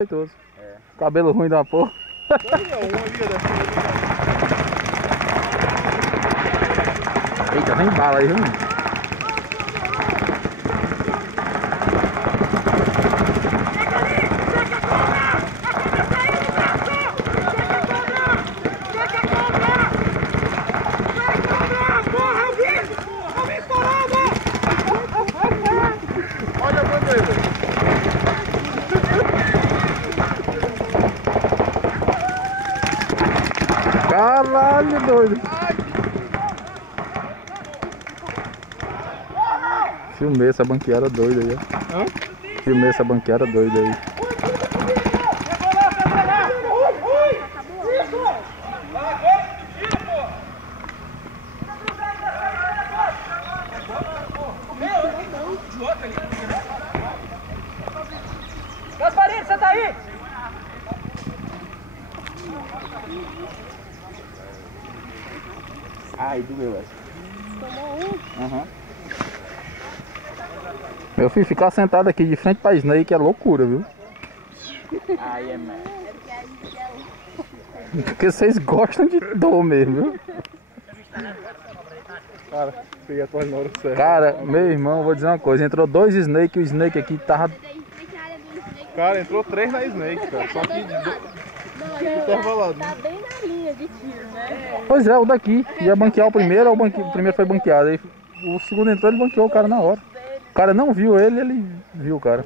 Respeitoso. É. Cabelo ruim da porra. Eita, vem bala aí, viu? Olha a bandeira. Caralho, doido. Filmei essa banqueada doida aí, ó. Hã? Filmei essa banqueada doida aí. Gasparinho, você tá aí? Ai, doeu essa. Tomou um? Aham. Meu filho, ficar sentado aqui de frente pra Snake é loucura, viu? Ai, é merda. É porque a gente é Porque vocês gostam de dor mesmo, viu? Cara, peguei a tua na hora certa. Cara, meu irmão, vou dizer uma coisa. Entrou dois Snake e o Snake aqui tava... Cara, entrou 3 na Snake, cara. Só que intervalado. Tá bem na linha de tiro, né? Pois é, o daqui. Ia banquear o primeiro, o primeiro foi banqueado. Aí o segundo entrou, ele banqueou o cara na hora. O cara não viu ele, ele viu o cara.